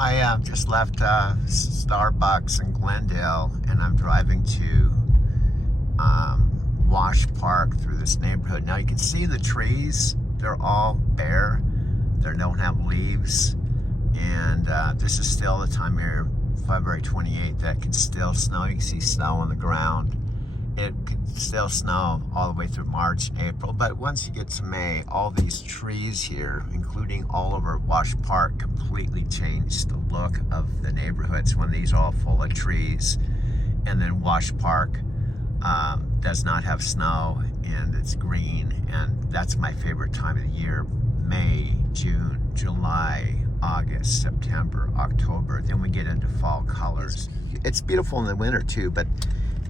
I just left Starbucks in Glendale, and I'm driving to Wash Park through this neighborhood. Now you can see the trees, they're all bare. They don't have leaves. And this is still the time here, February 28th, that can still snow. You can see snow on the ground. It can still snow all the way through March, April, but once you get to May, all these trees here, including all over Wash Park, completely change the look of the neighborhoods when these are all full of trees. And then Wash Park does not have snow, and it's green, and that's my favorite time of the year. May, June, July, August, September, October. Then we get into fall colors. It's beautiful in the winter too, but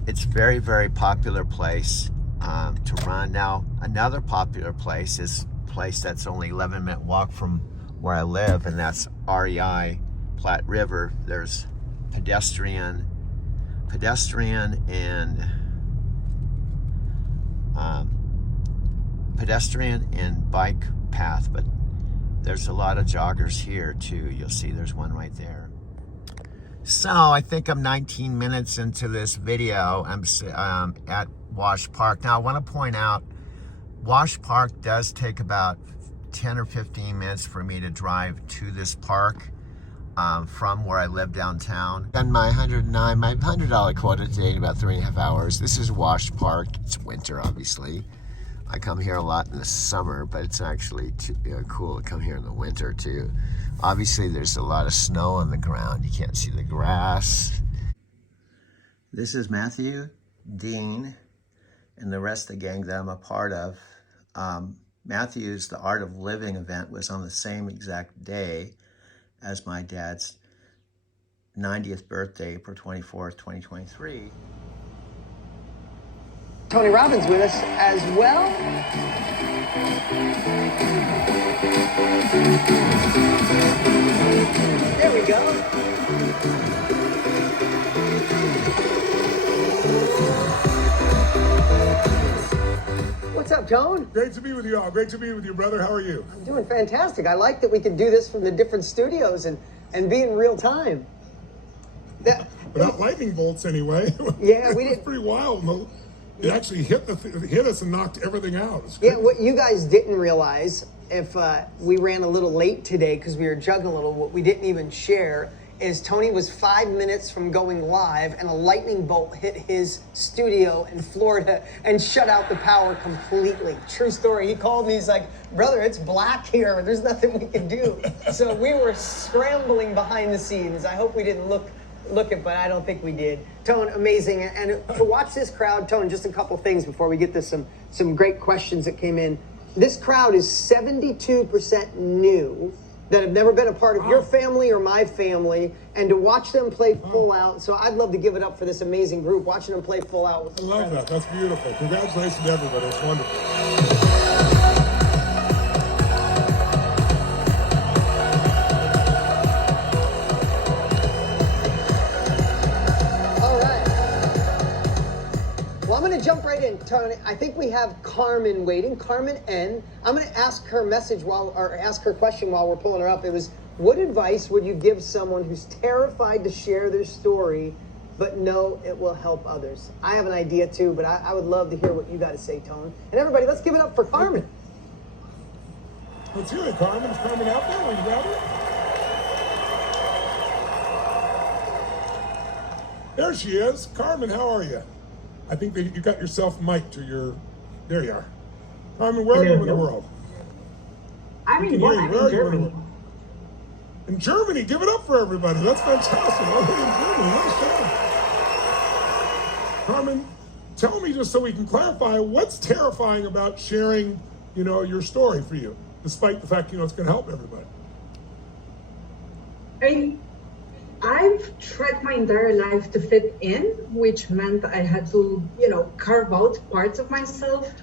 it's very, very popular place to run. Now, another popular place is a place that's only 11-minute walk from where I live, and that's REI, Platte River. There's pedestrian and bike path, but there's a lot of joggers here too. You'll see there's one right there. So I think I'm 19 minutes into this video. I'm at Wash Park. Now I want to point out, Wash Park does take about 10 or 15 minutes for me to drive to this park from where I live downtown. And my $100 quota today in about 3.5 hours. This is Wash Park. It's winter, obviously. I come here a lot in the summer, but it's actually cool to come here in the winter too. Obviously, there's a lot of snow on the ground. You can't see the grass. This is Matthew, Dean, and the rest of the gang that I'm a part of. Matthew's The Art of Living event was on the same exact day as my dad's 90th birthday, April 24th, 2023. Tony Robbins with us as well. There we go. What's up, Tone? Great to be with you all. Great to be with you, brother. How are you? I'm doing fantastic. I like that we can do this from the different studios and be in real time. Without lightning bolts, anyway. Yeah, we did. It was pretty wild. It actually hit us and knocked everything out. Yeah, what you guys didn't realize, if we ran a little late today because we were juggling a little, what we didn't even share is Tony was 5 minutes from going live and a lightning bolt hit his studio in Florida and shut out the power completely. True story. He called me, he's like, brother, it's black here. There's nothing we can do. So we were scrambling behind the scenes. I hope we didn't look it, but I don't think we did. Tone, amazing. And to watch this crowd, Tone, just a couple things before we get to some great questions that came in. This crowd is 72% new that have never been a part of your family or my family, and to watch them play full out. So I'd love to give it up for this amazing group, watching them play full out. I love that. That's beautiful. Congratulations to everybody. It's wonderful. Jump right in, Tony. I think we have Carmen waiting. Carmen N. I'm going to ask her ask her question while we're pulling her up. It was, what advice would you give someone who's terrified to share their story, but know it will help others? I have an idea too, but I would love to hear what you got to say, Tone. And everybody, let's give it up for Carmen. Let's hear it, Carmen. Is Carmen out there? Will you grab her? There she is. Carmen, how are you? I think that you got yourself mic'd to your... There you are. Carmen, where are you in the world? I'm in Germany. In Germany? Give it up for everybody. That's fantastic. Oh, in Germany. Nice job. Carmen, tell me, just so we can clarify, what's terrifying about sharing, your story for you, despite the fact, it's going to help everybody? I've tried my entire life to fit in, which meant I had to, carve out parts of myself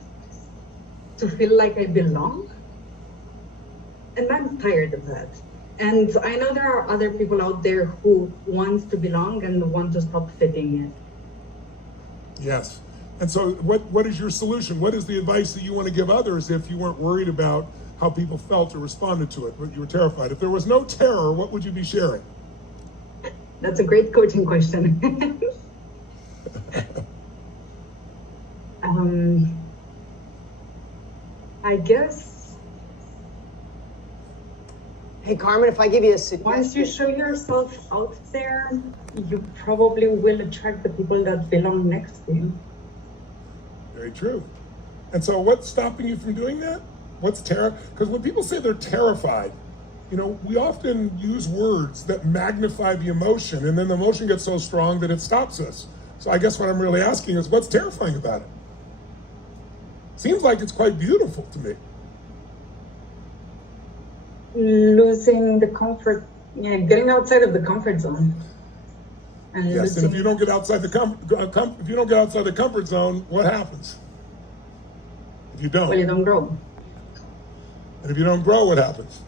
to feel like I belong. And I'm tired of that. And I know there are other people out there who want to belong and want to stop fitting in. Yes. And so what is your solution? What is the advice that you want to give others if you weren't worried about how people felt or responded to it, but you were terrified? If there was no terror, what would you be sharing? That's a great coaching question. I guess Hey, Carmen, if I give you a suggestion. once you show yourself out there, you probably will attract the people that belong next to you. Very true. And so what's stopping you from doing that? What's because when people say they're terrified, we often use words that magnify the emotion, and then the emotion gets so strong that it stops us. So I guess what I'm really asking is, what's terrifying about it? Seems like it's quite beautiful to me. Losing the comfort, getting outside of the comfort zone. And Yes, and if you don't get outside the comfort zone, what happens? If you don't, well, you don't grow. and if you don't grow, what happens?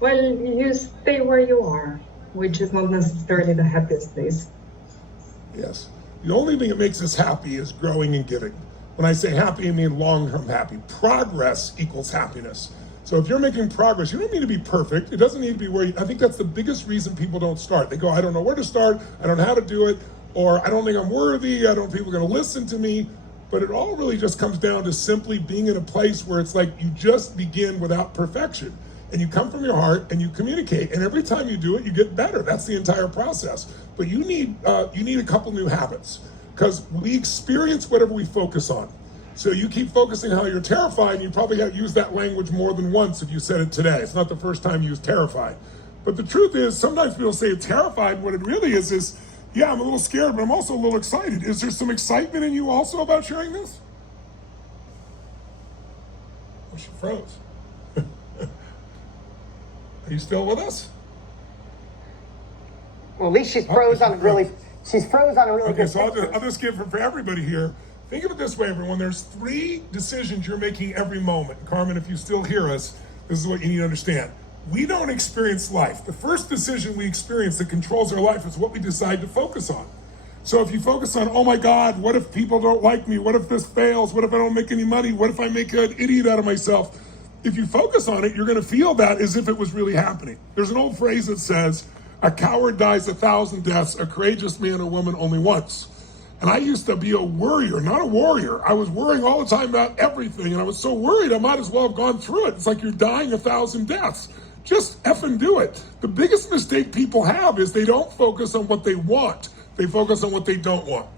Well, you stay where you are, which is not necessarily the happiest place. Yes. The only thing that makes us happy is growing and giving. When I say happy, I mean long-term happy. Progress equals happiness. So if you're making progress, you don't need to be perfect. It doesn't need to be I think that's the biggest reason people don't start. They go, I don't know where to start, I don't know how to do it, or I don't think I'm worthy, I don't think people are gonna listen to me. But it all really just comes down to simply being in a place where it's like you just begin without perfection. And you come from your heart and you communicate, and every time you do it, you get better. That's the entire process. But you need a couple new habits, because we experience whatever we focus on. So you keep focusing how you're terrified, and you probably have used that language more than once if you said it today. It's not the first time you used terrified. But the truth is, sometimes people say terrified. What it really is, yeah, I'm a little scared, but I'm also a little excited. Is there some excitement in you also about sharing this? Oh, she froze. Are you still with us? Well, at least she's froze on a really. She's froze on a really Okay, good. so I'll just give for everybody here. Think of it this way, everyone. There's 3 decisions you're making every moment. Carmen, if you still hear us, this is what you need to understand. We don't experience life. The first decision we experience that controls our life is what we decide to focus on. So if you focus on, oh my God, what if people don't like me? What if this fails? What if I don't make any money? What if I make an idiot out of myself? If you focus on it, you're going to feel that as if it was really happening. There's an old phrase that says, a coward dies 1,000 deaths, a courageous man or woman only once. And I used to be a worrier, not a warrior. I was worrying all the time about everything, and I was so worried I might as well have gone through it. It's like you're dying 1,000 deaths. Just effing do it. The biggest mistake people have is they don't focus on what they want. They focus on what they don't want.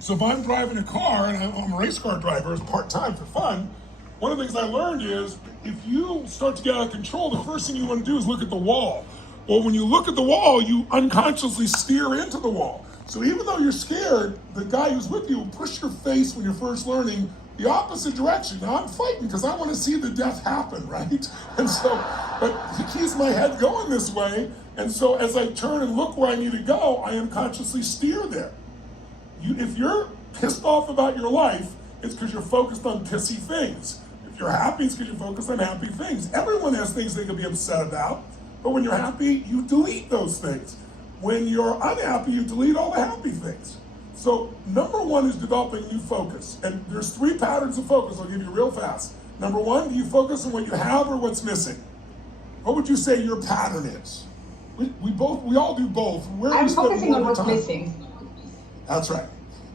So if I'm driving a car, and I'm a race car driver as part-time for fun, one of the things I learned is if you start to get out of control, the first thing you want to do is look at the wall. Well, when you look at the wall, you unconsciously steer into the wall. So even though you're scared, the guy who's with you will push your face when you're first learning the opposite direction. Now I'm fighting because I want to see the death happen, right? And so, but he keeps my head going this way. And so as I turn and look where I need to go, I unconsciously steer there. If you're pissed off about your life, it's because you're focused on pissy things. If you're happy, it's because you're focused on happy things. Everyone has things they can be upset about, but when you're happy, you delete those things. When you're unhappy, you delete all the happy things. So number 1 is developing new focus. And there's 3 patterns of focus I'll give you real fast. Number 1, do you focus on what you have or what's missing? What would you say your pattern is? We all do both. Where I'm we spend focusing more on of our what's time? missing. That's right.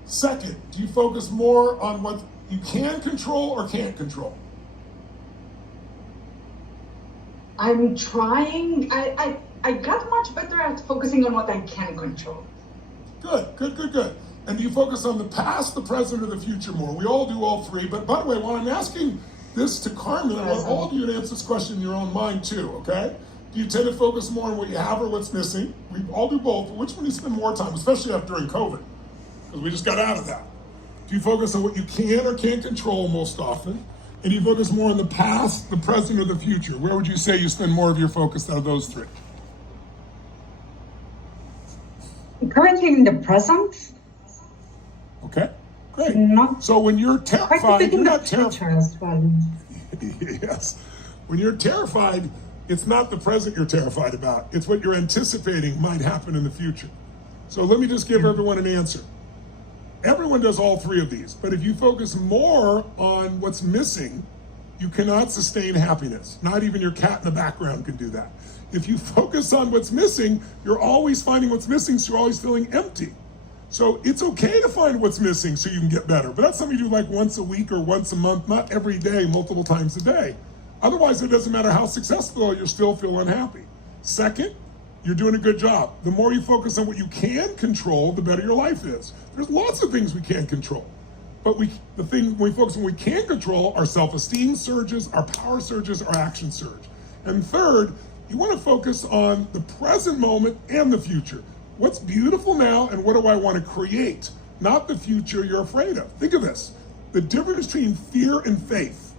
Second, do you focus more on what you can control or can't control? I'm trying. I got much better at focusing on what I can control. Good. And do you focus on the past, the present, or the future more? We all do all 3. But by the way, while I'm asking this to Carmen, I want all of you to answer this question in your own mind too, okay? Do you tend to focus more on what you have or what's missing? We all do both. But which one do you spend more time, especially after during COVID? Because we just got out of that. Do you focus on what you can or can't control most often? And do you focus more on the past, the present, or the future? Where would you say you spend more of your focus out of those 3? Currently in the present. Okay, great. Not So when you're quite terrified, in you're the not terrified. future as well. Yes. When you're terrified, it's not the present you're terrified about. It's what you're anticipating might happen in the future. So let me just give everyone an answer. Everyone does all 3 of these, but if you focus more on what's missing, you cannot sustain happiness. Not even your cat in the background can do that. If you focus on what's missing, you're always finding what's missing, so you're always feeling empty. So it's okay to find what's missing so you can get better, but that's something you do like once a week or once a month, not every day, multiple times a day. Otherwise, it doesn't matter how successful you'll still feel unhappy. Second, you're doing a good job. The more you focus on what you can control, the better your life is. There's lots of things we can't control. But when we focus on what we can control, our self-esteem surges, our power surges, our action surge. And third, you want to focus on the present moment and the future. What's beautiful now and what do I want to create? Not the future you're afraid of. Think of this. The difference between fear and faith.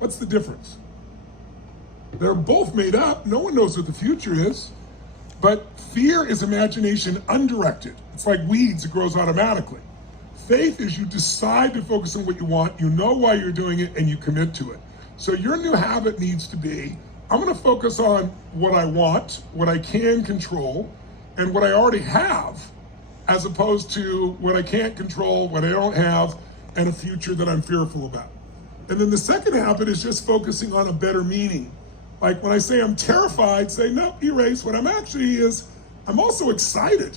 What's the difference? They're both made up. No one knows what the future is. But fear is imagination undirected. It's like weeds, it grows automatically. Faith is you decide to focus on what you want, you know why you're doing it, and you commit to it. So your new habit needs to be, I'm gonna focus on what I want, what I can control, and what I already have, as opposed to what I can't control, what I don't have, and a future that I'm fearful about. And then the second habit is just focusing on a better meaning. Like when I say I'm terrified, say, no, erase. What I'm actually is, I'm also excited.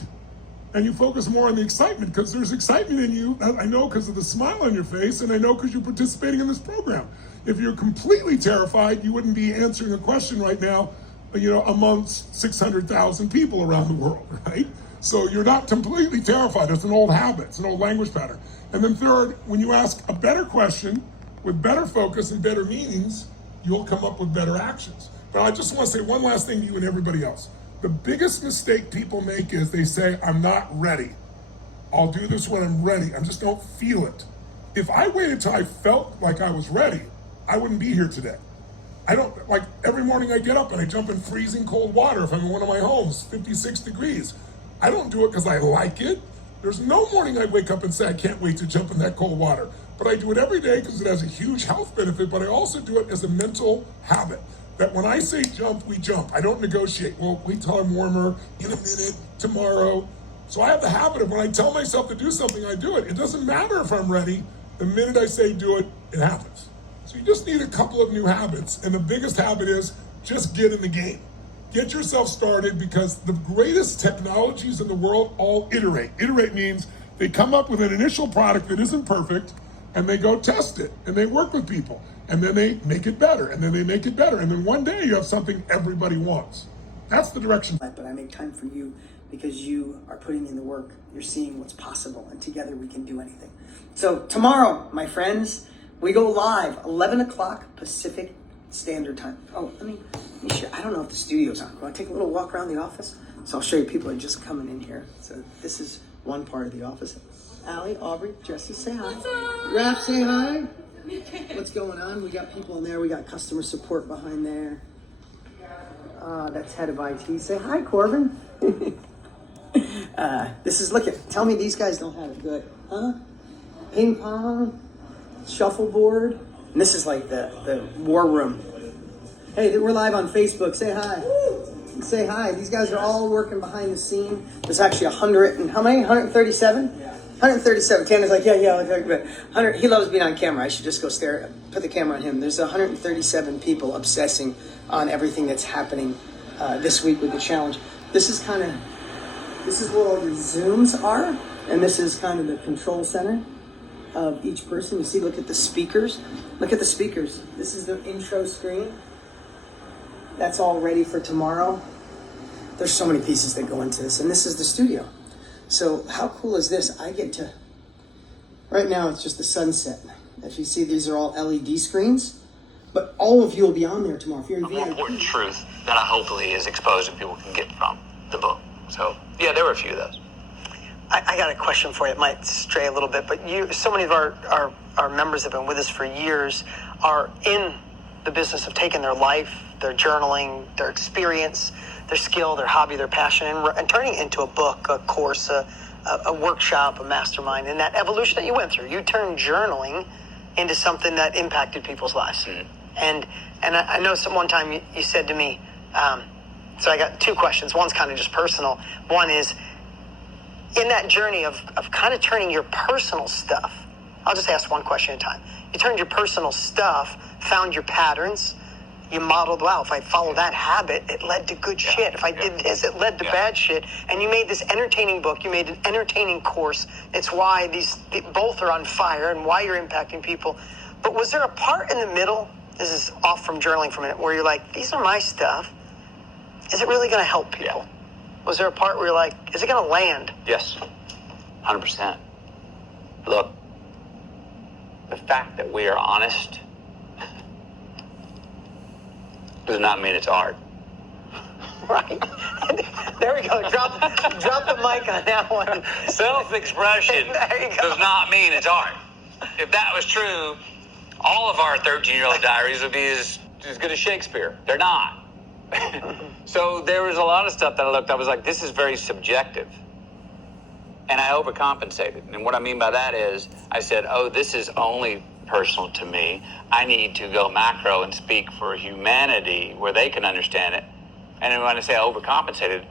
And you focus more on the excitement because there's excitement in you. I know because of the smile on your face, and I know because you're participating in this program. If you're completely terrified, you wouldn't be answering a question right now, amongst 600,000 people around the world, right? So you're not completely terrified. It's an old habit. It's an old language pattern. And then third, when you ask a better question with better focus and better meanings, you'll come up with better actions. But I just want to say one last thing to you and everybody else. The biggest mistake people make is they say, I'm not ready. I'll do this when I'm ready. I just don't feel it. If I waited till I felt like I was ready, I wouldn't be here today. I don't, like every morning I get up and I jump in freezing cold water if I'm in one of my homes, 56 degrees. I don't do it because I like it. There's no morning I wake up and say, I can't wait to jump in that cold water. But I do it every day because it has a huge health benefit, but I also do it as a mental habit. That when I say jump, we jump. I don't negotiate. Well, wait till I'm warmer, in a minute, tomorrow. So I have the habit of when I tell myself to do something, I do it. It doesn't matter if I'm ready. The minute I say do it, it happens. So you just need a couple of new habits. And the biggest habit is just get in the game. Get yourself started because the greatest technologies in the world all iterate. Iterate means they come up with an initial product that isn't perfect and they go test it and they work with people. And then they make it better, and then they make it better. And then one day you have something everybody wants. That's the direction. But I make time for you because you are putting in the work. You're seeing what's possible, and together we can do anything. So tomorrow, my friends, we go live, 11 o'clock Pacific Standard Time. Oh, let me share. I don't know if the studio's on. Want to take a little walk around the office? So I'll show you people are just coming in here. So this is one part of the office. Allie, Aubrey, Jesse, say hi. Raph, say hi. What's going on? We got people in there. We got customer support behind there. That's head of IT. Say hi, Corbin. Tell me these guys don't have it good. Huh? Ping pong, shuffleboard. And this is like the war room. Hey, we're live on Facebook. Say hi. Say hi. These guys are all working behind the scene. There's actually 137? 137. Tanner's like, yeah. 100. He loves being on camera. I should just go put the camera on him. There's 137 people obsessing on everything that's happening this week with the challenge. This is what all your Zooms are, and this is kind of the control center of each person. You see, look at the speakers. Look at the speakers. This is the intro screen. That's all ready for tomorrow. There's so many pieces that go into this, and this is the studio. So how cool is this? Right now it's just the sunset. If you see, these are all LED screens, but all of you will be on there tomorrow. If you're in More important truth that I hopefully is exposed and people can get from the book. So yeah, there were a few of those. I got a question for you. It might stray a little bit, but so many of our members have been with us for years, are in the business of taking their life, their journaling, their experience, their skill, their hobby, their passion, and turning it into a book, a course, a workshop, a mastermind. And that evolution that you went through, you turned journaling into something that impacted people's lives. Mm-hmm. And I know one time you said to me, so I got two questions. One's kind of just personal. One is, in that journey of kind of turning your personal stuff I'll just ask one question at a time. You turned your personal stuff, found your patterns, you modeled, wow, if I follow that habit, it led to good shit. If I did this, it led to bad shit. And you made this entertaining book. You made an entertaining course. It's why both are on fire and why you're impacting people. But was there a part in the middle, this is off from journaling for a minute, where you're like, these are my stuff. Is it really going to help people? Was there a part where you're like, is it going to land? Yes, 100%. Look, the fact that we are honest does not mean it's art. Right. There we go. Drop the mic on that one. Self-expression There you go. does not mean it's art. If that was true, all of our 13-year-old diaries would be as good as Shakespeare. They're not. So there was a lot of stuff that I was like, this is very subjective. And I overcompensated. And what I mean by that is, I said, oh, this is only personal to me. I need to go macro and speak for humanity where they can understand it. And then when I say I overcompensated,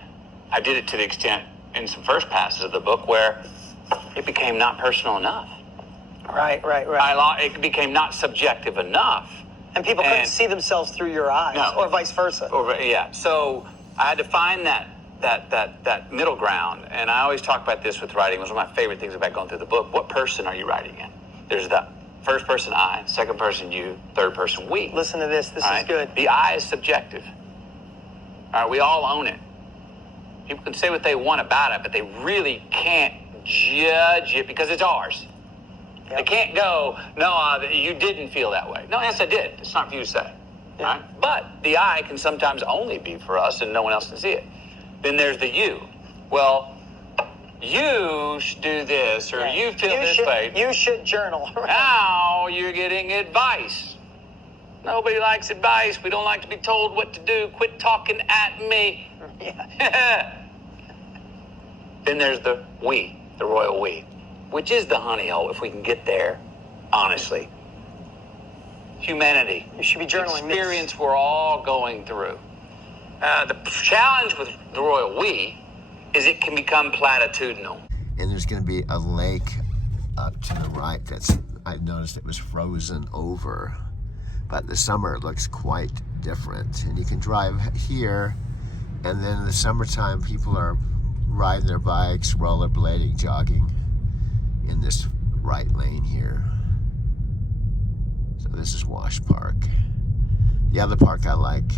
I did it to the extent in some first passes of the book where it became not personal enough. Right. It became not subjective enough. And people couldn't see themselves through your eyes, No. or vice versa. Yeah. So I had to find that middle ground. And I always talk about this with writing. It was one of my favorite things about going through the book. What person are you writing in? There's the first person I, second person you, third person we. Listen to this. This is good. The I is subjective. All right, we all own it. People can say what they want about it, but they really can't judge it because it's ours. Yep. They can't go, no, you didn't feel that way. No, yes, I did. It's not for you to say. Yeah. Right? But the I can sometimes only be for us and no one else can see it. Then there's the you. Well, you should do this, or you feel this way. You should journal. Now you're getting advice. Nobody likes advice. We don't like to be told what to do. Quit talking at me. Yeah. Then there's the we, the royal we, which is the honey hole if we can get there, honestly. Humanity. You should be journaling this. Experience we're all going through. The challenge with the royal we is it can become platitudinal. And there's going to be a lake up to the right I've noticed it was frozen over. But the summer it looks quite different. And you can drive here, and then in the summertime people are riding their bikes, rollerblading, jogging in this right lane here. So this is Wash Park. The other park I like,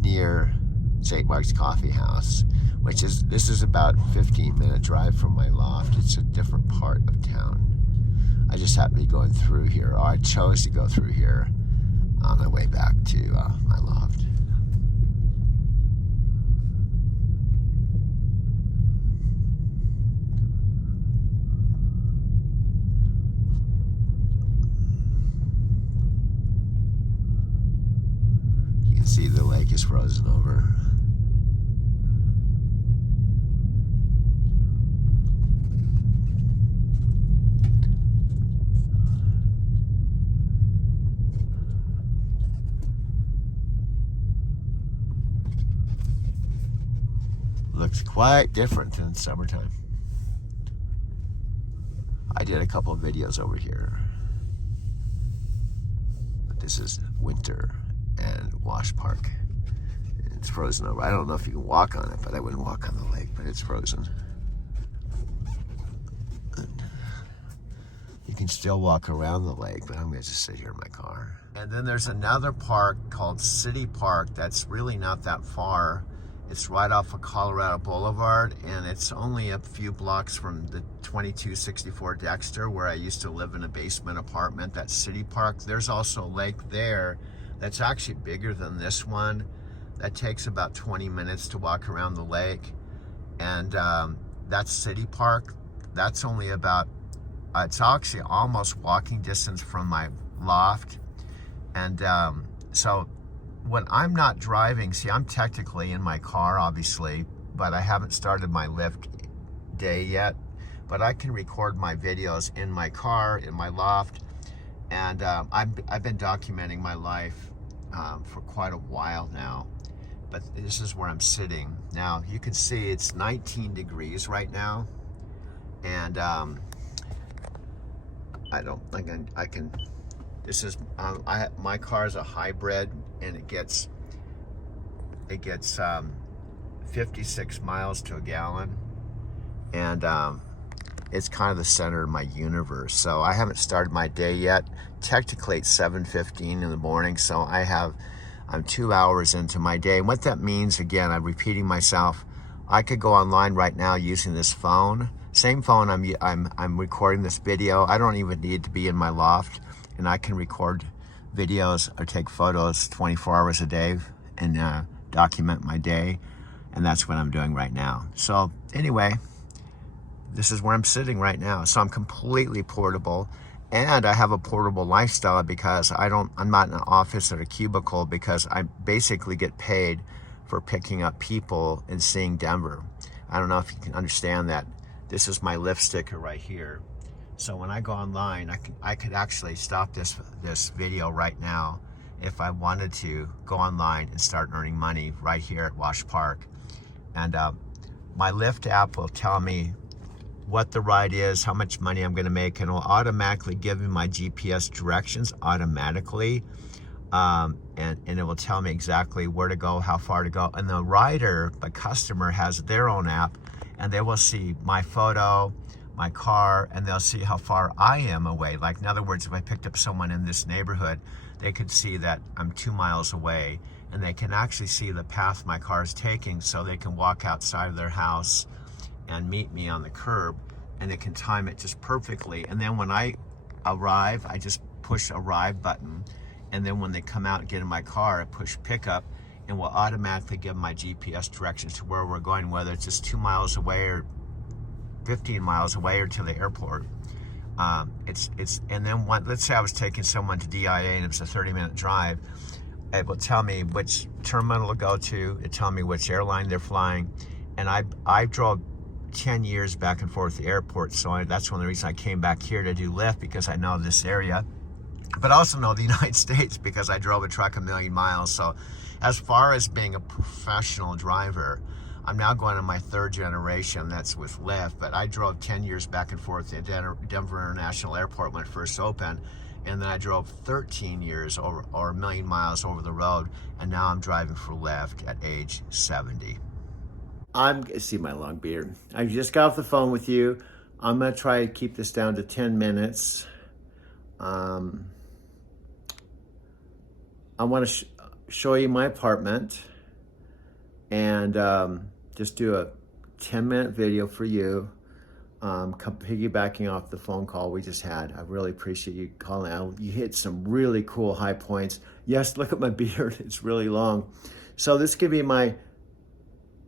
near St. Mark's Coffee House, this is about a 15-minute drive from my loft. It's a different part of town. I just happen to be going through here, or I chose to go through here on my way back to my loft. You can see the lake is frozen over. Looks quite different in summertime. I did a couple of videos over here. But this is winter and Wash Park. It's frozen over. I don't know if you can walk on it, but I wouldn't walk on the lake, but it's frozen. And you can still walk around the lake, but I'm going to just sit here in my car. And then there's another park called City Park that's really not that far. It's right off of Colorado Boulevard, and it's only a few blocks from the 2264 Dexter, where I used to live in a basement apartment. That's City Park. There's also a lake there that's actually bigger than this one. That takes about 20 minutes to walk around the lake. And that's City Park. That's only about, it's actually almost walking distance from my loft. And so when I'm not driving, see, I'm technically in my car, obviously, but I haven't started my Lyft day yet. But I can record my videos in my car, in my loft, and I've been documenting my life for quite a while now. But this is where I'm sitting. Now, you can see it's 19 degrees right now, and I can, this is, my car is a hybrid, and it gets 56 miles to a gallon. And it's kind of the center of my universe. So I haven't started my day yet. Technically it's 7:15 in the morning, so I'm 2 hours into my day. And what that means, again, I'm repeating myself, I could go online right now using this phone. Same phone I'm recording this video. I don't even need to be in my loft, and I can record videos or take photos 24 hours a day and document my day. And that's what I'm doing right now. So anyway, this is where I'm sitting right now. So I'm completely portable, and I have a portable lifestyle because I'm not in an office or a cubicle, because I basically get paid for picking up people and seeing Denver. I don't know if you can understand that. This is my lift sticker right here. So when I go online, I could actually stop this video right now if I wanted to go online and start earning money right here at Wash Park. And my Lyft app will tell me what the ride is, how much money I'm going to make, and it will automatically give me my GPS directions automatically. And it will tell me exactly where to go, how far to go. And the rider, the customer, has their own app, and they will see my photo, my car, and they'll see how far I am away. Like, in other words, if I picked up someone in this neighborhood, they could see that I'm 2 miles away, and they can actually see the path my car is taking, so they can walk outside of their house and meet me on the curb, and it can time it just perfectly. And then when I arrive, I just push arrive button, and then when they come out and get in my car, I push pickup, and will automatically give my GPS directions to where we're going, whether it's just 2 miles away or 15 miles away or to the airport. And then let's say I was taking someone to DIA and it was a 30-minute drive. It will tell me which terminal to go to. It tell me which airline they're flying. And I drove 10 years back and forth to the airport, so that's one of the reasons I came back here to do Lyft, because I know this area, but also know the United States because I drove a truck 1,000,000 miles. So as far as being a professional driver, I'm now going on my 3rd generation that's with Lyft, but I drove 10 years back and forth to Denver International Airport when it first opened, and then I drove 13 years or 1,000,000 miles over the road, and now I'm driving for Lyft at age 70. See my long beard. I just got off the phone with you. I'm gonna try to keep this down to 10 minutes. I want to show you my apartment and just do a 10-minute video for you, piggybacking off the phone call we just had. I really appreciate you calling out. You hit some really cool high points. Yes, look at my beard, it's really long. So this could be my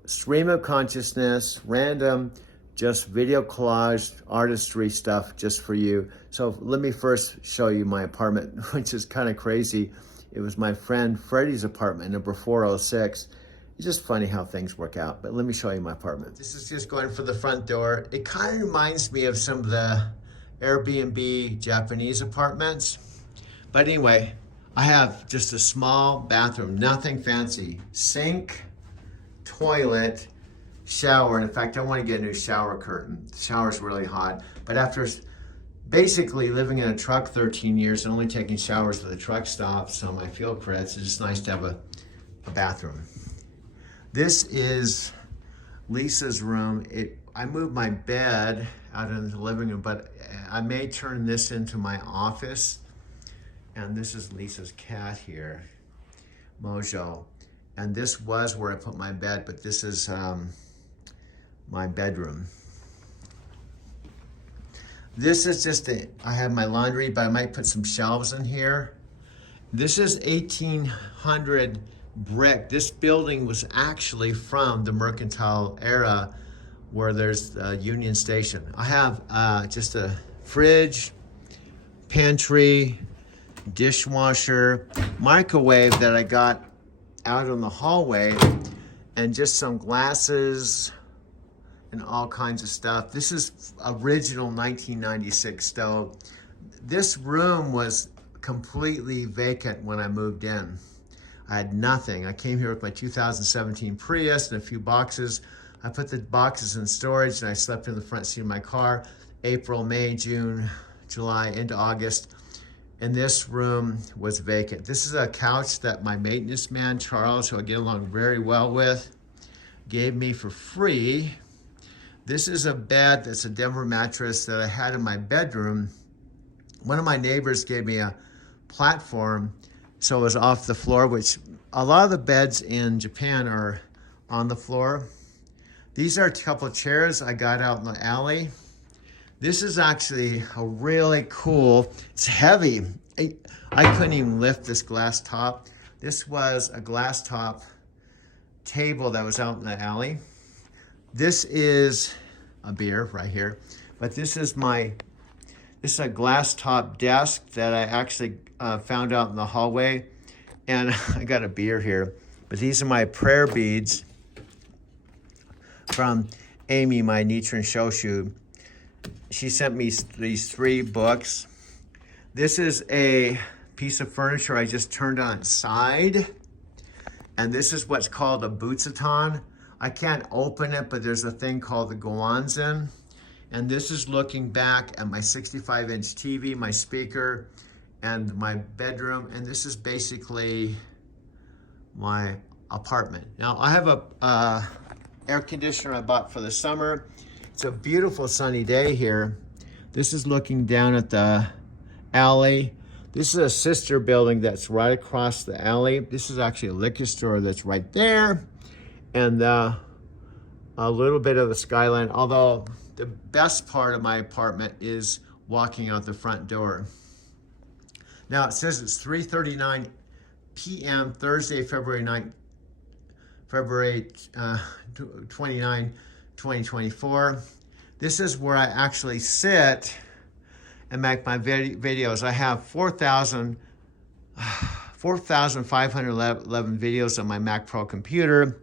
stream of consciousness, random, just video collage, artistry stuff just for you. So let me first show you my apartment, which is kind of crazy. It was my friend Freddie's apartment, number 406. It's just funny how things work out, but let me show you my apartment. This is just going for the front door. It kind of reminds me of some of the Airbnb Japanese apartments. But anyway, I have just a small bathroom, nothing fancy. Sink, toilet, shower. And in fact, I want to get a new shower curtain. The shower's really hot. But after basically living in a truck 13 years and only taking showers at the truck stops on my fuel credits, it's just nice to have a bathroom. This is Lisa's room. I moved my bed out into the living room, but I may turn this into my office. And this is Lisa's cat here, Mojo. And this was where I put my bed, but this is my bedroom. This is just I have my laundry, but I might put some shelves in here. This is 1800 brick. This building was actually from the mercantile era where there's a Union Station. I have just a fridge, pantry, dishwasher, microwave that I got out in the hallway, and just some glasses and all kinds of stuff. This is original 1996 stove. This room was completely vacant when I moved in. I had nothing. I came here with my 2017 Prius and a few boxes. I put the boxes in storage and I slept in the front seat of my car. April, May, June, July into August, and this room was vacant. This is a couch that my maintenance man, Charles, who I get along very well with, gave me for free. This is a bed that's a Denver mattress that I had in my bedroom. One of my neighbors gave me a platform so it was off the floor, which a lot of the beds in Japan are on the floor. These are a couple of chairs I got out in the alley. This is actually a really cool, it's heavy. I couldn't even lift this glass top. This was a glass top table that was out in the alley. This is a beer right here, but this is a glass top desk that I actually found out in the hallway, and I got a beer here. But these are my prayer beads from Amy, my Nichiren Shoshu. She sent me these 3 books. This is a piece of furniture I just turned on its side, and this is what's called a butsutan. I can't open it, but there's a thing called the Goanzen. And this is looking back at my 65-inch TV, my speaker, and my bedroom. And this is basically my apartment. Now, I have a air conditioner I bought for the summer. It's a beautiful sunny day here. This is looking down at the alley. This is a sister building that's right across the alley. This is actually a liquor store that's right there. And a little bit of the skyline, although the best part of my apartment is walking out the front door. Now it says it's 3:39 p.m. Thursday, February 29, 2024. This is where I actually sit and make my videos. I have 4,511 videos on my Mac Pro computer.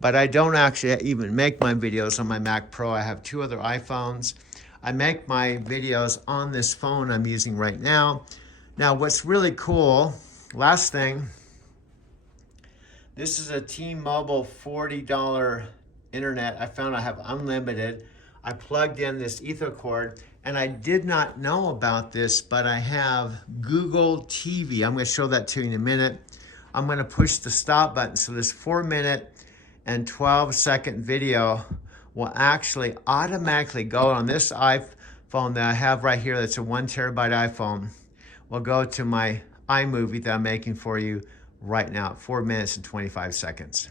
But I don't actually even make my videos on my Mac Pro. I have 2 other iPhones. I make my videos on this phone I'm using right now. Now, what's really cool, last thing, this is a T-Mobile $40 internet. I found I have unlimited. I plugged in this EtherCord, and I did not know about this, but I have Google TV. I'm going to show that to you in a minute. I'm going to push the stop button, so this 4-minute and 12-second video will actually automatically go on this iPhone that I have right here. That's a 1 terabyte iPhone. Will go to my iMovie that I'm making for you right now, 4 minutes and 25 seconds.